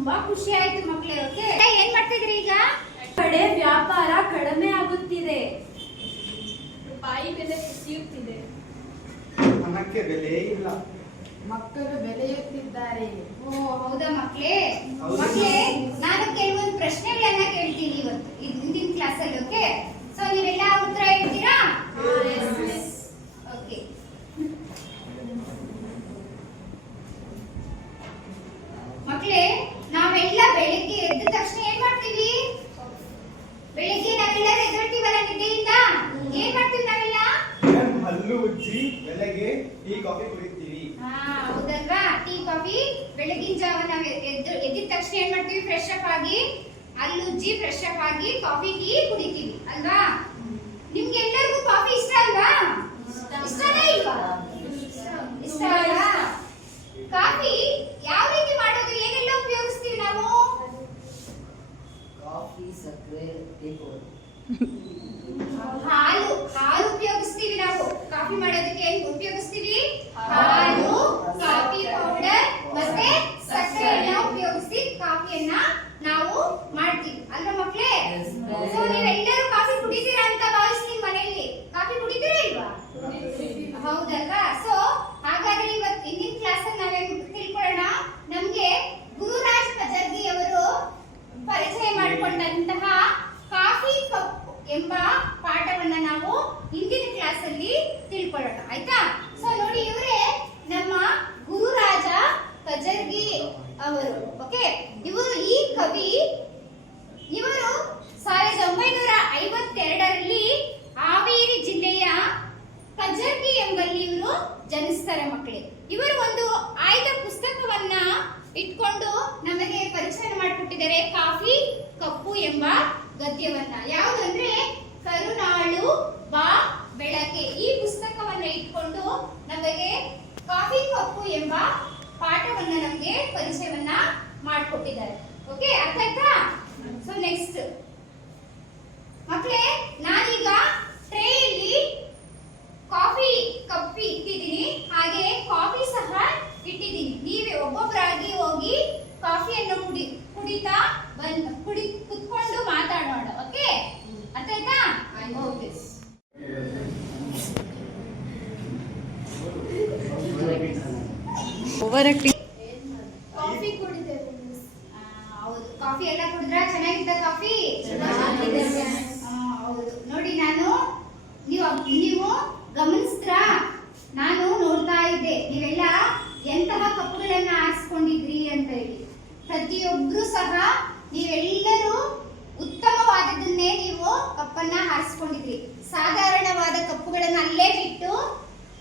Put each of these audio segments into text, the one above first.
ತುಂಬಾ ಖುಷಿ ಆಯ್ತು ಮಕ್ಕಳೇ. ಓಕೆ, ಏನ್ ಮಾಡ್ತಿದ್ರಿ ಈಗ? ಕಡೆ ವ್ಯಾಪಾರ ಕಡಿಮೆ ಆಗುತ್ತಿದೆ, ರೂಪಾಯಿ ಬೆಲೆ ಕುಸಿಯುತ್ತಿದೆ, ಹಣಕ್ಕೆ ಬೆಲೆ ಇಲ್ಲ, ಮಕ್ಕಳು ಬೆಳೆಯುತ್ತಿದ್ದಾರೆ. ಓ ಹೌದಾ ಮಕ್ಕಳೇ? ಮಕ್ಕಳೇ, ನಾನು ಕೆಲವೊಂದು ಪ್ರಶ್ನೆಗಳನ್ನ ಕೇಳ್ತೀನಿ ಇವತ್ತು ಹಿಂದಿನ ಕ್ಲಾಸಲ್ಲಿ. ಓಕೆ, ಸೊ ನೀವೆಲ್ಲ ಉತ್ತರ ಹೇಳ್ತೀರಾ? ಓಕೆ. ಮಕ್ಕಳೇ, ನಾವೆಲ್ಲ ಬೆಳಿಗ್ಗೆ ಎದ್ದ ತಕ್ಷಣ ಏನ್ ಮಾಡ್ತೀವಿ? ಬೆಳಿಗ್ಗೆ ನಾವೆಲ್ಲ ಎದ್ದೇಳ್ತೀವಲ್ಲ ನಿದ್ದೆಯಿಂದ, ಏನ್ ಮಾಡ್ತೀವಿ ನಾವೆಲ್ಲ? ಹಲ್ಲು ಉಜ್ಜಿ ಬೆಳಗ್ಗೆ ಟೀ ಕಾಫಿ ಕುಡಿತೀವಿ. ಹೌದಲ್ವಾ? ಟೀ ಕಾಫಿ ಬೆಳಗಿನ ಜಾವ ನಾವು ಎದ್ದಿದ ತಕ್ಷಣ ಏನ್ ಮಾಡ್ತೀವಿ? ಫ್ರೆಶ್ ಅಪ್ ಆಗಿ ಹಲ್ಲು ಉಜ್ಜಿ ಫ್ರೆಶ್ ಅಪ್ ಆಗಿ ಕಾಫಿ ಟೀ ಕುಡಿತೀವಿ ಅಲ್ವಾ? ನಿಮ್ಗೆ ಎಲ್ಲರಿಗೂ ಕಾಫಿ ಇಷ್ಟ ಅಲ್ವಾ? ಇಷ್ಟನೇ ಇಲ್ವಾ? ಇಷ್ಟ ಅಲ್ವಾ? ಕಾಫಿ ಯಾವ ರೀತಿ ಮಾಡೋದು? ಏನೆಲ್ಲ ಉಪಯೋಗಿಸ್ತೀವಿ ನಾವು? ಕಾಫಿ, ಸಕ್ಕರೆ, ಹಾಲು ಉಪಯೋಗಿಸ್ತೀವಿ ನಾವು. ಕಾಫಿ ಮಾಡೋದಕ್ಕೆ ಏನ್ ಉಪಯೋಗಿಸ್ತೀವಿ? ಹಾಲು, ಕಾಫಿ ಪೌಡರ್ ಮತ್ತೆ ಸಕ್ಕರೆಯನ್ನ ಉಪಯೋಗಿಸಿ ಕಾಫಿಯನ್ನ ನಾವು ಮಾಡ್ತೀವಿ ಅಲ್ವಾ ಮಕ್ಕಳೇ? ಸೊ ನೀವೆಲ್ಲರೂ ಕಾಫಿ ಕುಡಿತೀರಾ ಅಂತ ಭಾವಿಸ್ತೀನಿ. ಮನೆಯಲ್ಲಿ ಕಾಫಿ ಕುಡಿತೀರಾ ಇಲ್ವಾ? ಹೌದಲ್ವಾ? ಸೊ ಹಾಗಾದ್ರೆ ಇವತ್ತು ಇಂದಿನ ಕ್ಲಾಸ್ ಅಲ್ಲಿ ನಾವೇನ್ ತಿಳ್ಕೊಳ್ಳೋಣ? ನಮ್ಗೆ ಗುರುರಾಜ್ ಕಜರ್ಗಿ ಅವರು ಪರಿಚಯ ಮಾಡಿಕೊಂಡಂತಹ ಕಾಫಿ ಕಪ್ ಎಂಬ ಪಾಠವನ್ನ ನಾವು ಇಂದಿನ ಕ್ಲಾಸ್ ಅಲ್ಲಿ ತಿಳ್ಕೊಳ್ಳೋಣ. ಆಯ್ತಾ? ಸೊ ನೋಡಿ, ಇವರೇ ನಮ್ಮ ಗುರುರಾಜ ಕಜರ್ಗಿ ಅವರು. ಓಕೆ, ಇವರು ಈ ಕವಿ. ಇವರು 1952ರಲ್ಲಿ ಹಾವೇರಿ ಜಿಲ್ಲೆಯ ಕಜರ್ಗಿ ಎಂಬಲ್ಲಿ ಇವರು ಜನಿಸ್ತಾರೆ ಮಕ್ಕಳೇ. ಇವರು ಒಂದು ಆಯ್ದ ಪುಸ್ತಕವನ್ನ ಇಟ್ಕೊಂಡು ನಮಗೆ ಪರಿಚಯ ಮಾಡಿಕೊಟ್ಟಿದ್ದಾರೆ, ಕಾಫಿ ಕಪ್ಪು ಎಂಬ ಗದ್ಯವನ್ನ. ಯಾವುದಂದ್ರೆ ಕರುನಾಳು ಬಾ ಬೆಳಕೆ. ಈ ಪುಸ್ತಕವನ್ನ ಇಟ್ಕೊಂಡು ನಮಗೆ ಕಾಫಿ ಕಪ್ಪು ಎಂಬ ಪಾಠವನ್ನ ನಮಗೆ ಪರಿಚಯವನ್ನ ಮಾಡಿಕೊಟ್ಟಿದ್ದಾರೆ. ಓಕೆ, ಅರ್ಥ ಆಯ್ತಾ? ಸೊ ನೆಕ್ಸ್ಟ್ ಮಕ್ಕಳೇ, ನಾನೀಗ ಟ್ರೇಯಲ್ಲಿ ಕಾಫಿ ಕಪ್ಪಿ ಇಟ್ಟಿದ್ದೀನಿ, ಹಾಗೆ ಕಾಫಿ ಸಹ ಇಟ್ಟಿದ್ದೀನಿ. ನೀವೇ ಒಬ್ಬೊಬ್ಬರಾಗಿ ಹೋಗಿ ಕಾಫಿಯನ್ನು ಕುಡಿತಾ ಕುತ್ಕೊಂಡು ಮಾತಾಡೋಣ. ಓಕೆ, ಅರ್ಥ ಆಯ್ತಾ? ಓಕೆ. ಕಾಫಿ ಕುಡಿದೇವೆ. ಹೌದು, ಕಾಫಿ ಎಲ್ಲ ಕುಡಿದ್ರ? ಚೆನ್ನಾಗಿದ್ದ ಕಾಫಿ? ಹೌದು. ನೋಡಿ, ನೀವು ಗಮನಿಸ್ತ್ರಾ? ನಾನು ನೋಡ್ತಾ ಇದ್ದೆ ನೀವೆಲ್ಲ ಎಂತಹ ಕಪ್ಪುಗಳನ್ನ ಆರಿಸ್ಕೊಂಡಿದ್ರಿ ಅಂತ ಹೇಳಿ. ಪ್ರತಿಯೊಬ್ರು ಸಹ ನೀವೆಲ್ಲರೂ ಉತ್ತಮವಾದದನ್ನೇ ನೀವು ಕಪ್ಪನ್ನ ಆರಿಸ್ಕೊಂಡಿದ್ರಿ. ಸಾಧಾರಣವಾದ ಕಪ್ಪುಗಳನ್ನ ಅಲ್ಲೇ ಬಿಟ್ಟು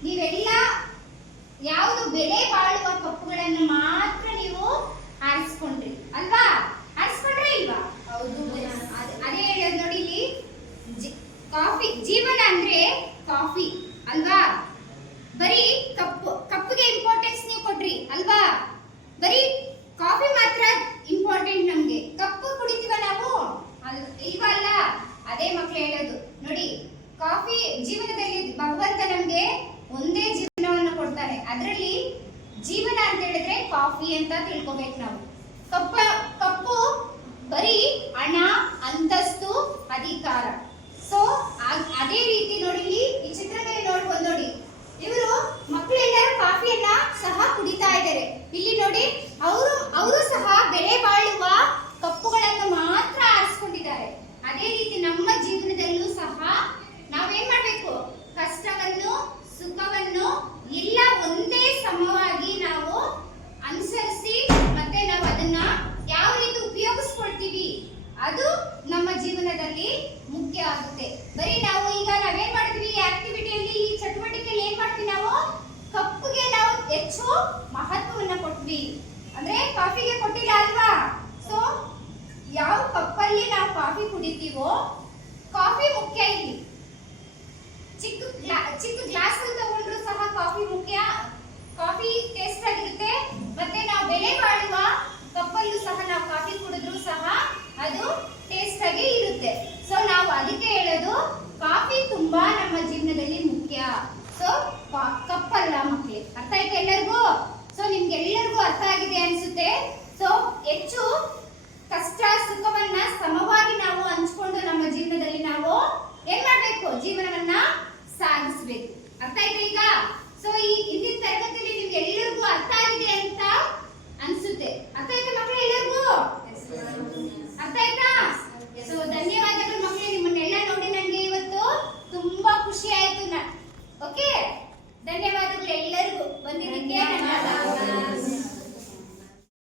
ನೀವೆಲ್ಲ ಯಾವುದು ಬೆಲೆ ಬಾಳುವ ಕಪ್ಪುಗಳನ್ನು ಮಾತ್ರ ನೀವು ಆರಿಸ್ಕೊಂಡ್ರಿ ಅಲ್ವಾ? ಆರಿಸ್ಕೊಂಡ್ರೆ ಇಲ್ವಾ? ಹೌದು. ಅದೇ ಹೇಳೋದು ನೋಡಿ, ಇಲ್ಲಿ ಕಾಫಿ ಜೀವನ ಅಂದ್ರೆ ಕಾಫಿ ಅಲ್ವಾ? ಬರೀ ಕಪ್ಪಿಗೆ ಇಂಪಾರ್ಟೆನ್ಸ್ ನೀವು ಕೊಟ್ರಿ ಅಲ್ವಾ? ಬರೀ ಕಾಫಿ ಮಾತ್ರ ಇಂಪಾರ್ಟೆಂಟ್ ನಮ್ಗೆ. ಕಪ್ಪು ಕುಡಿತೀವ ನಾವು ಇಲ್ವಾ? ಅಲ್ಲ. ಅದೇ ಮಕ್ಕಳು ಹೇಳೋದು ನೋಡಿ, ಕಾಫಿ ಜೀವನದಲ್ಲಿ ಭಗವಂತ ನಮ್ಗೆ ಒಂದೇ ಜೀವನವನ್ನು ಕೊಡ್ತಾನೆ. ಅದರಲ್ಲಿ ಜೀವನ ಅಂತ ಹೇಳಿದ್ರೆ ಕಾಫಿ ಅಂತ ತಿಳ್ಕೊಬೇಕು ನಾವು. ಕಪ್ಪು ಬರೀ ಹಣ, ಅಂತಸ್ತು, ಅಧಿಕಾರ. ಸೊ ಅದೇ ರೀತಿ ನೋಡಿ, ಈ ಚಿತ್ರದಲ್ಲಿ ನೋಡ್ಬೋದು. ನೋಡಿ, ಇವರು ಮಕ್ಕಳೆಲ್ಲರೂ ಕಾಫಿಯನ್ನ ಸಹ ಕುಡಿತಾ ಇದ್ದಾರೆ. ಇಲ್ಲಿ ನೋಡಿ, ಅವರು ಸಹ ಬೆಲೆ ಬಾಳುವ ಕಪ್ಪುಗಳನ್ನು ಮಾತ್ರ ಆರಿಸ್ಕೊಂಡಿದ್ದಾರೆ. ಅದೇ ರೀತಿ ನಮ್ಮ ಜೀವನದಲ್ಲೂ ಸಹ ನಾವೇನ್ ಮಾಡ್ಬೇಕು? ಕಷ್ಟವನ್ನು, ಸುಖವನ್ನು ಎಲ್ಲ ಒಂದೇ ಸಮವಾಗಿ ನಾವು ಅನುಸರಿಸಿ ಮತ್ತೆ ನಾವು ಅದನ್ನ ಯಾವ ರೀತಿ ಉಪಯೋಗಿಸ್ಕೊಳ್ತೀವಿ ಅದು ನಮ್ಮ ಜೀವನದಲ್ಲಿ ಮುಖ್ಯ ಆಗುತ್ತೆ. ಬರೀ ನಾವೇನ್ ಮಾಡ್ತೀವಿ? ಈ ಆಕ್ಟಿವಿಟಿಯಲ್ಲಿ, ಈ ಚಟುವಟಿಕೆಯಲ್ಲಿ ಏನ್ ಮಾಡ್ತೀವಿ? ನಾವು ಕಪ್ಪಿಗೆ ನಾವು ಹೆಚ್ಚು ಮಹತ್ವವನ್ನ ಕೊಟ್ವಿ, ಅಂದ್ರೆ ಕಾಫಿಗೆ ಕೊಟ್ಟಿಲ್ಲ ಅಲ್ವಾ? ಸೊ ಯಾವ ಕಪ್ಪಲ್ಲಿ ನಾವು ಕಾಫಿ ಕುಡಿತೀವೋ ಕಾಫಿ ಮುಖ್ಯ. ಇಲ್ಲಿ ಚಿಕ್ಕ ಗ್ಲಾಸ್ ಅಲ್ಲಿ ತಗೊಂಡ್ರು ಸಹ ಕಾಫಿ ಮುಖ್ಯ. Coffee taste